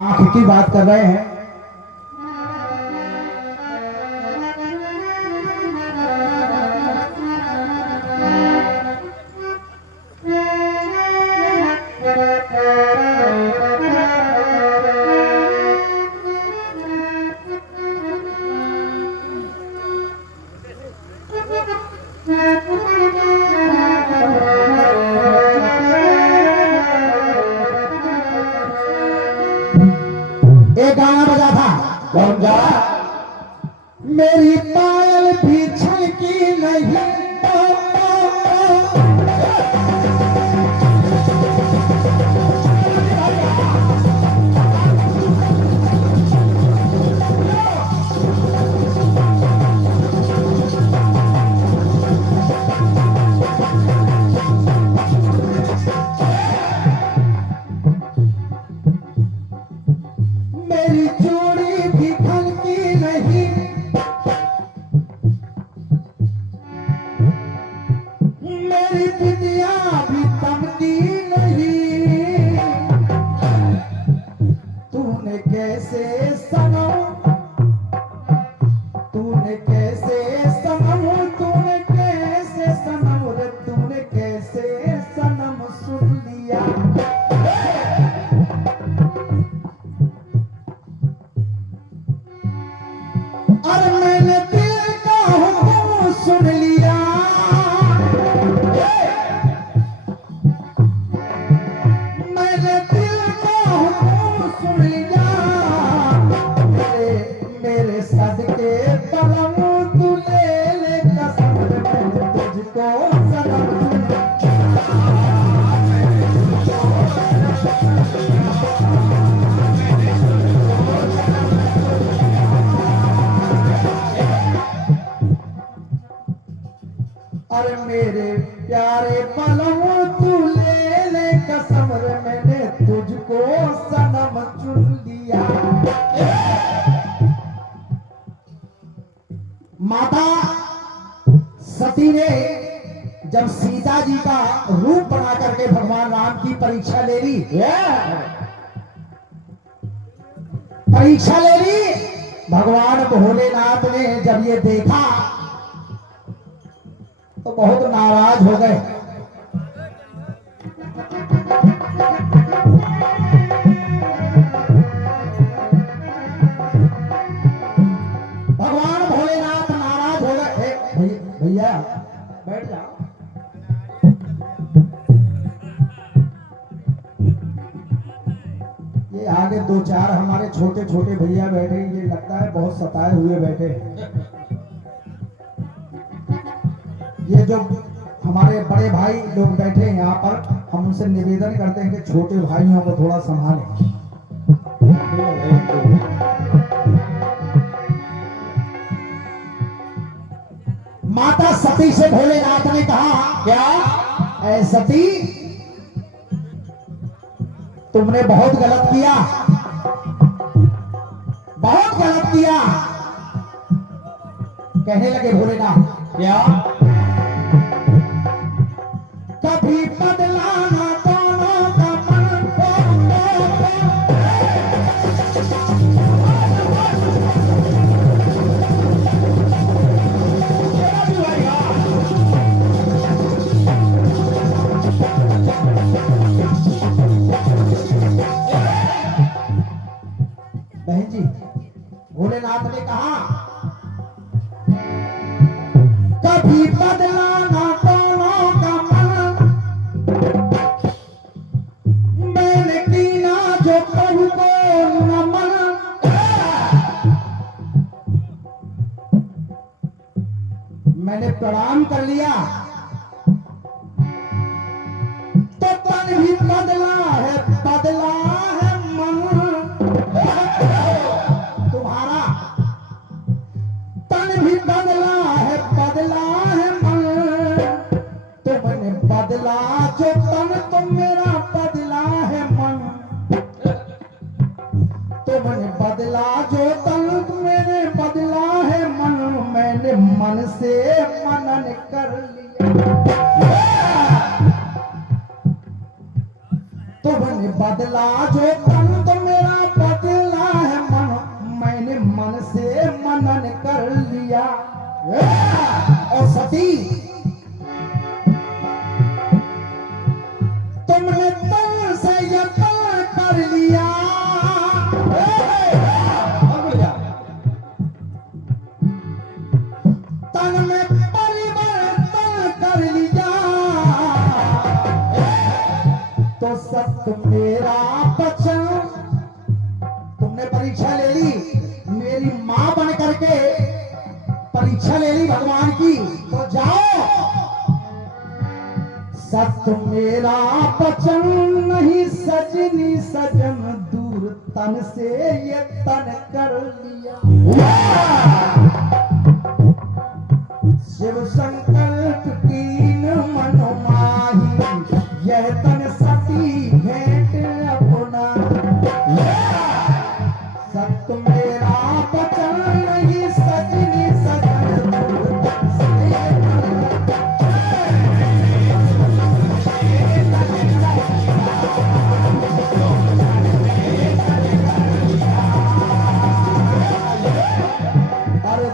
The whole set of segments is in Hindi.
आंख की बात कर रहे हैं। एक गाना बजा था, कौन गा? मेरी पायल भी छलकी नहीं। मेरी चूड़ी भी खनकी नहीं। मेरी बिंदिया भी तमकी नहीं। तूने कैसे सनम, तूने कैसे सनम, तूने कैसे सनम रे, तूने कैसे सनम सुन लिया। अरे मैंने दिल का हुक्म सुन लिया। मैंने दिल का हुक्म सुन लिया। मेरे सदके पलम तू ले ले कसम, मैंने तुझको सनम अरे मेरे प्यारे पलम तू ले ले कसम रे, मैंने तुझको सनम चुन लिया। माता सती ने जब सीता जी का रूप बना करके भगवान राम की परीक्षा ले ली, परीक्षा ले ली, भगवान भोलेनाथ ने जब ये देखा तो बहुत नाराज हो गए। भगवान भोलेनाथ नाराज हो गए। भैया बैठ जाओ। ये आगे दो चार हमारे छोटे छोटे भैया बैठे, ये लगता है बहुत सताए हुए बैठे। ये जो हमारे बड़े भाई लोग बैठे हैं यहाँ पर, हम उनसे निवेदन करते हैं कि छोटे भाइयों को थोड़ा संभालें। माता सती से भोलेनाथ ने कहा, क्या ऐ सती, तुमने बहुत गलत किया, बहुत गलत किया। कहने लगे भोलेनाथ, क्या? कभी बदलाना दोनों का मन बहन जी, भोलेनाथ ने कहा कभी बदलाना दोनों का मन, मैंने कीना जो प्रभु को नमन। मैंने प्रणाम कर लिया तो तन भी बदला है, बदला है मन। तुम्हारा तन भी बदला है, बदला है मन। तुमने बदला जो तन, तुम मेरा बदला है मन। तुमने बदला जो तन, मेरे बदला है मन। मैंने मन से मनन कर लिया। तुमने बदला जो तन, तो मेरा मनन कर लिया। और सती तुमने तन से ये तन कर लिया। तन में परिवर्तन कर लिया तो सत्य मेरा वचन। तुमने परीक्षा ले ली, मेरी मां बन करके परीक्षा ले ली भगवान की, तो जाओ। सत्य मेरा वचन नहीं सजनी सजन, दूर तन से ये तन कर लिया। शिव संकल्प कीन मन माही, यह तन सती भेंट अपना। सत्य मेरा वचन नहीं सजनी सजन, दूर तन से ये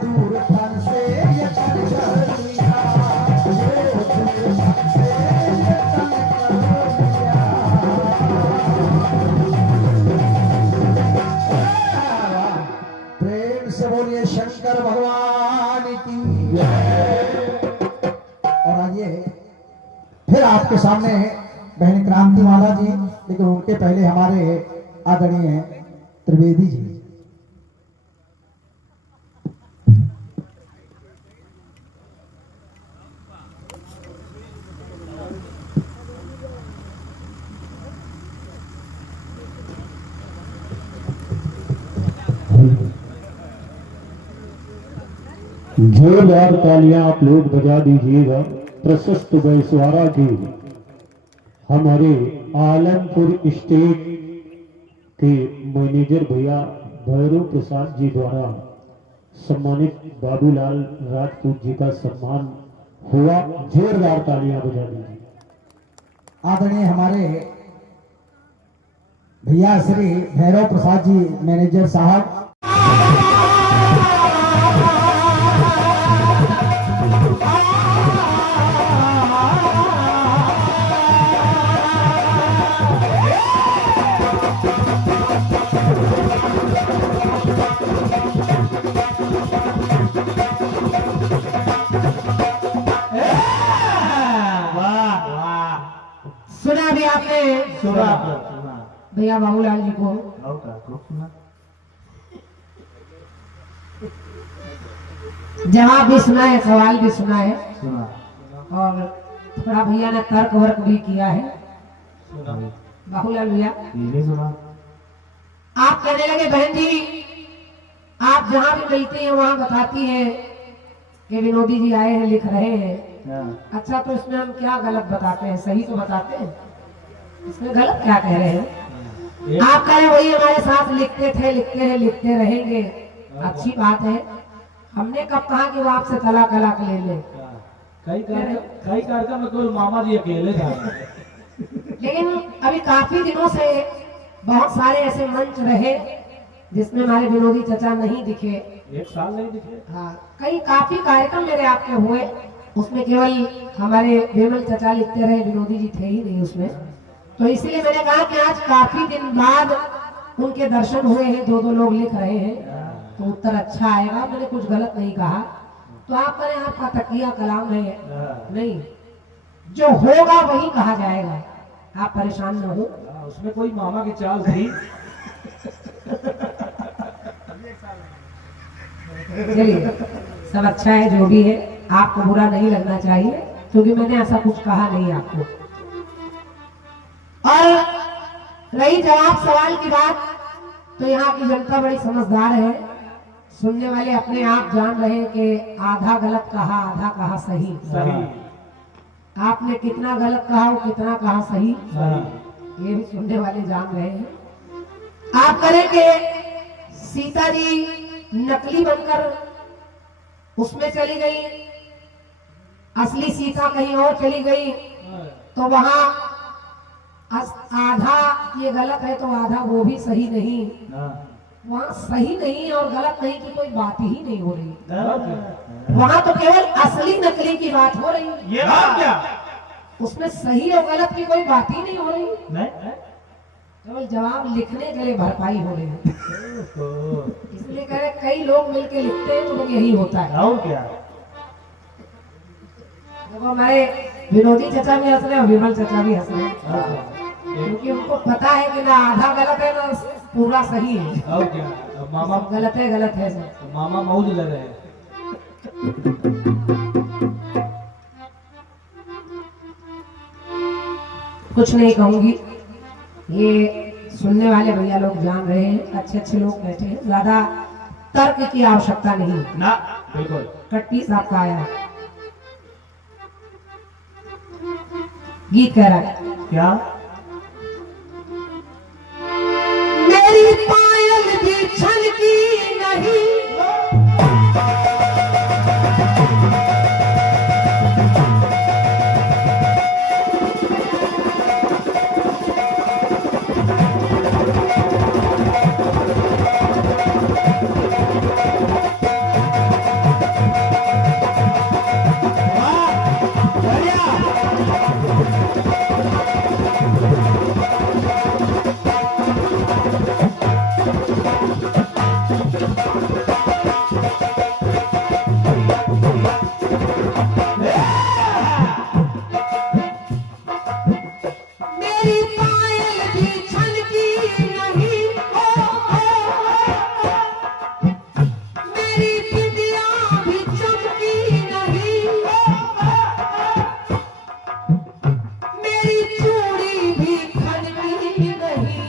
दूर तन से ये तन कर लिया। प्रेम से बोलिए शंकर भगवान की। और आइए फिर आपके सामने बहन क्रांतिमाला जी, लेकिन उनके पहले हमारे आदरणीय त्रिवेदी जी। जोरदार तालियां आप लोग बजा दीजिएगा प्रशस्त बैसवारा की हमारे आलमपुर स्टेट के मैनेजर भैया भैरव प्रसाद जी द्वारा सम्मानित बाबूलाल राजपूत जी का सम्मान हुआ। जोरदार तालियां बजा दीजिए। आदरणीय हमारे भैया श्री भैरव प्रसाद जी मैनेजर साहब, सुना भी आपने? सुना भैया बाबूलाल जी को जवाब भी सुना है, सवाल भी सुना है, और थोड़ा भैया ने तर्क वर्क भी किया है। बाबूलाल भैया आप कहने लगे बहन जी आप जहाँ भी मिलती हैं वहाँ बताती हैं कि विनोदी जी आए हैं, लिख रहे हैं। अच्छा, तो इसमें हम क्या गलत बताते हैं? सही तो बताते हैं, इसमें गलत क्या कह रहे हैं? आप कह रहे हैं वही हमारे साथ लिखते थे, लिखते हैं, लिखते रहेंगे, अच्छी बात है। हमने कब कहा कि वो आपसे कला कला ले ले? कई कार्यक्रम में केवल मामा जी अकेले थे। लेकिन अभी काफी दिनों से बहुत सारे ऐसे मंच रहे जिसमें हमारे विनोदी चचा नहीं दिखे। एक साल नहीं दिखे। हाँ, कई काफी कार्यक्रम मेरे आपके हुए, उसमें केवल हमारे विमल चचा लिखते रहे, विनोदी जी थे ही नहीं उसमें। तो इसलिए मैंने कहा कि आज काफी दिन बाद उनके दर्शन हुए हैं, दो दो लोग लिख रहे हैं, तो उत्तर अच्छा आएगा। मैंने कुछ गलत नहीं कहा। तो आप करें आपका तकिया कलाम है, नहीं, जो होगा वही कहा जाएगा, आप परेशान न हो। उसमें कोई मामा की चाल थी। चलिए, सब अच्छा है जो भी है, आपको बुरा नहीं लगना चाहिए, क्योंकि मैंने ऐसा कुछ कहा नहीं आपको। और रही जवाब सवाल की बात, तो यहाँ की जनता बड़ी समझदार है। सुनने वाले अपने आप जान रहे हैं कि आधा गलत कहा, आधा कहा सही। आपने कितना गलत कहा और कितना कहा सही, ये भी सुनने वाले जान रहे हैं। आप करें कि सीता जी नकली बनकर उसमें चली गई, असली सीता कहीं और चली गई, तो वहां आधा ये गलत है तो आधा वो भी सही नहीं। वहाँ सही नहीं और गलत नहीं की कोई बात ही नहीं हो रही। गलत है। वहाँ तो केवल असली नकली की बात हो रही है। ये बात क्या? उसमें सही और गलत की कोई बात ही नहीं हो रही, नहीं केवल जवाब लिखने के लिए भरपाई हो रही है। इसलिए कह रहे कई लोग मिलके लिखते हैं तो लोग यही होता है। और क्या? देखो हमारे विनोदी चचा भी हंस रहे हैं और विमल चचा भी हंस रहे हैं, क्योंकि उनको पता है कि ना आधा गलत है ना पूरा सही है। और क्या? अब मामा गलत है सब। मामा मौज ले रहे हैं। कुछ नहीं कहूंगी, ये सुनने वाले भैया लोग जान रहे हैं, अच्छे अच्छे लोग बैठे हैं, ज्यादा तर्क की आवश्यकता नहीं। ना बिल्कुल। कट्टी साहब का आया गीत कह रहा है क्या? मेरी पायल भी छलकी नहीं, मेरी पायल भी छलकी नहीं, मेरी बिंदिया भी चमकी नहीं, मेरी चूड़ी भी खनकी नहीं,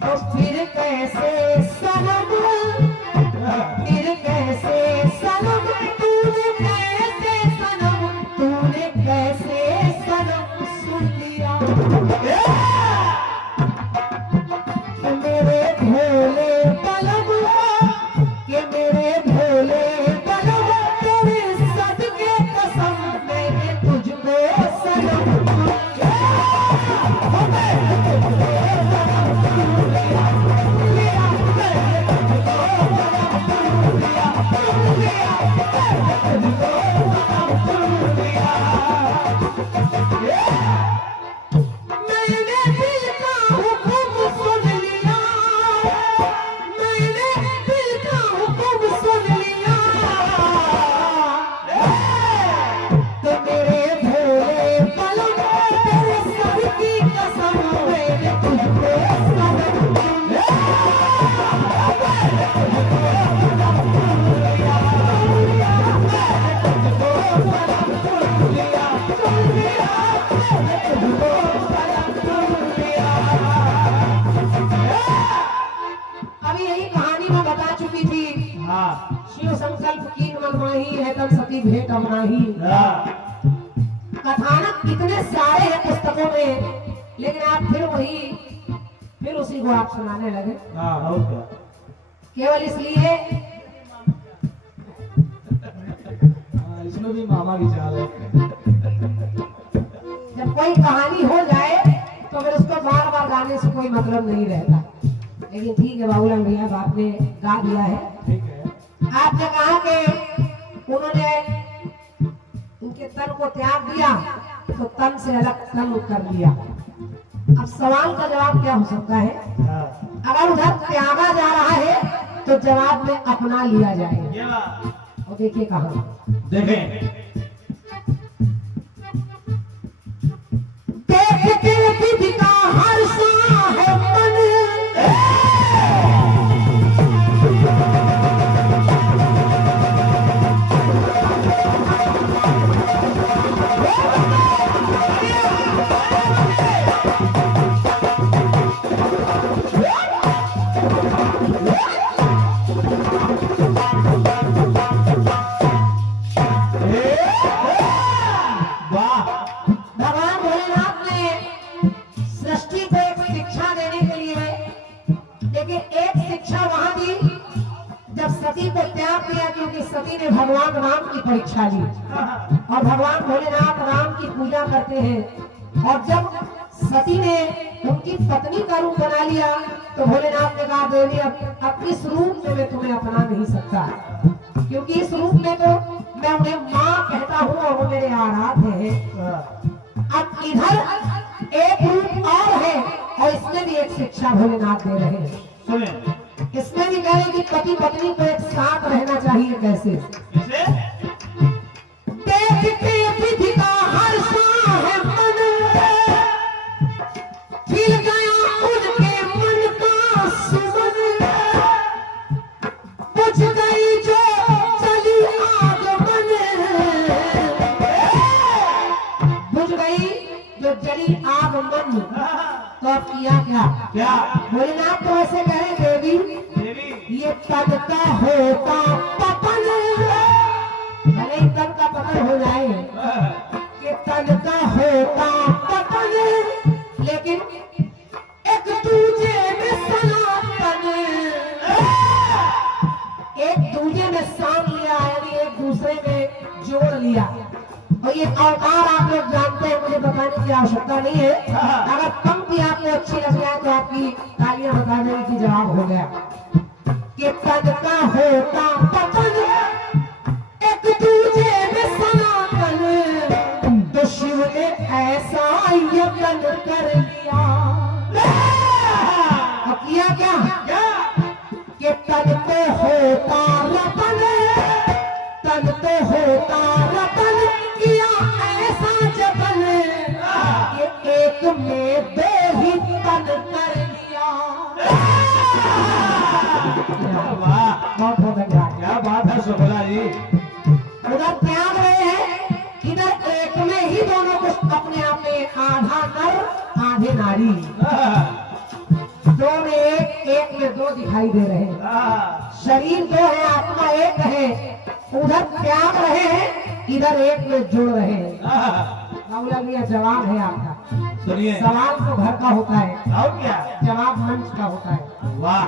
तो फिर कैसे सनम, फिर कैसे सनम, तूने कैसे सनम, तूने कैसे सनम सुन लिया कि मेरे भोले बलम, कि मेरे भोले बलम, तेरे सदके कसम मैंने तुझको सनम मैंने दिल का हुक्म सुन लिया, मैंने दिल का हुक्म सुन लिया, तो मेरे भोले बलम, तेरे सर की कसम मैंने तुझको अभी यही कहानी मैं बता चुकी थी। हाँ शिव संकल्प की मनमाही है तब सती भेंट अमनाही। कथानक इतने सारे हैं पुस्तकों में, लेकिन आप फिर उसी को आप सुनाने लगे, हाँ और क्या? केवल इसलिए इसमें भी मामा की चाल है। जब कोई कहानी हो जाए तो फिर उसको बार बार गाने से कोई मतलब नहीं रहता। लेकिन ठीक है बाबूलाल भैया, आपने गा दिया है। ठीक है। आपने कहा कि उन्होंने उनके तन को त्याग दिया तो तन से अलग तन कर लिया। अब सवाल का जवाब क्या हो सकता है? हाँ अगर उधर त्यागा जा रहा है तो जवाब में अपना लिया जाएगा। ये बात और देखिए कहा, देखें। देख के विधिका हर्षा है मन, भगवान भोलेनाथ ने सृष्टि को एक शिक्षा देने के लिए, लेकिन एक शिक्षा वहां दी जब सती को त्याग दिया, क्योंकि सती ने भगवान राम की परीक्षा ली और भगवान भोलेनाथ राम की पूजा करते हैं। और जब सती ने उनकी पत्नी का रूप बना लिया, तो भोलेनाथ ने कहा देवी अब इस रूप में मैं तुम्हें अपना नहीं सकता, क्योंकि इस रूप में तो मैं उन्हें माँ कहता हूँ और वो मेरे आराध्य है। अब इधर एक रूप और है और इसमें भी एक शिक्षा भोलेनाथ दे रहे हैं। सुनिए इसमें भी कह रहे हैं कि पति पत्नी को एक साथ रहना चाहिए। कैसे? देख के विधि का हर्षा है मन, खिल गया उनके मन का सुमन, बुझ गई जो चली आग मन, बुझ गई जो जली आग मन। तो अब किया क्या? भोलेनाथ तो ऐसे कहे देवी ये तन का होता पतन, भले ही तन का पतन हो जाए, कि तन का होता पतन, लेकिन एक दूजे में सनातन, एक दूजे में सान लिया, यानी एक दूसरे में जोड़ लिया। और ये अवतार आप लोग जानते हैं, मुझे बताने की आवश्यकता नहीं है। अगर पंक्ति आपको अच्छी लग जाए तो आपकी तालियां बता देने की जवाब हो गया कि तन का होता पतन, एक दूजे में सनातन, तो शिव ने ऐसा यत्न कर लिया। अब किया क्या? कि तन तो होता रतन, तन तो होता रतन, किया ऐसा जतन कि एक में दो ही तन कर लिया। बहुत हो गया। क्या बात है सुभला जी। उधर त्याग रहे हैं, इधर एक में ही दोनों को अपने आप में आधा नर आधे नारी, दो में एक में दो दिखाई दे रहे हैं। शरीर दो है, आत्मा एक है। उधर त्याग रहे हैं, इधर एक में जोड़ रहे हैं। मौला भैया जवाब है आपका। सुनिए सवाल तो घर का होता है और क्या? जवाब मंच का होता है। वाह।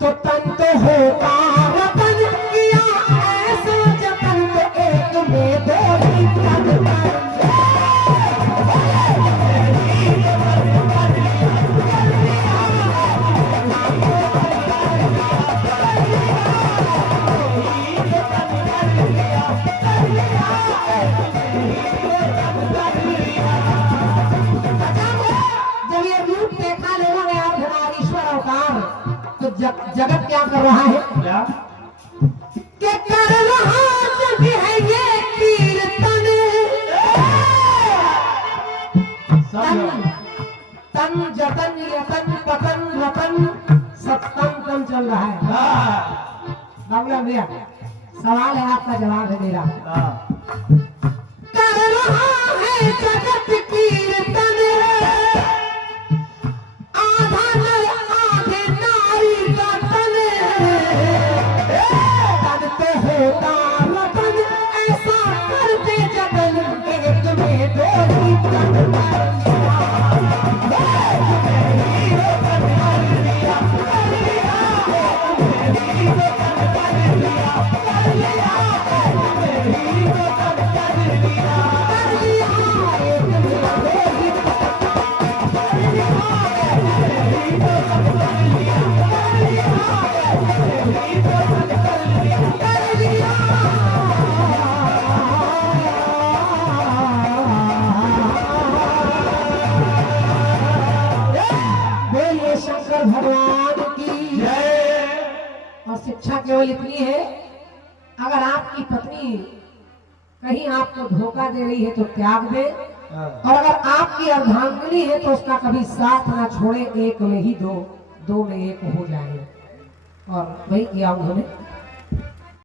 तो तन तो होता रतन, किया ऐसा जतन, तो एक में दो ही तन कर लिया। जब ये रूप देखा लोगों ने अर्धनारीश्वर अवतार, तो जगत क्या कर रहा है? क्या? कि कर रहा जग है ये कीर्तन, तन तन जतन यतन पतन रतन सत्तम कम चल रहा है। बाबूला भैया सवाल है आपका, जवाब है मेरा। कर रहा है जगत कीर्तन, आधा नर आधे नारी का तन, तन तो होता रतन, ऐसा करते जतन, एक में दो ही तन कर भगवान की जय। और शिक्षा केवल इतनी है, अगर आपकी पत्नी कहीं आपको धोखा दे रही है तो त्याग दे, और अगर आपकी अर्धांगिनी है तो उसका कभी साथ ना छोड़े, एक में ही दो, दो में एक हो जाए। और वही किया उन्होंने।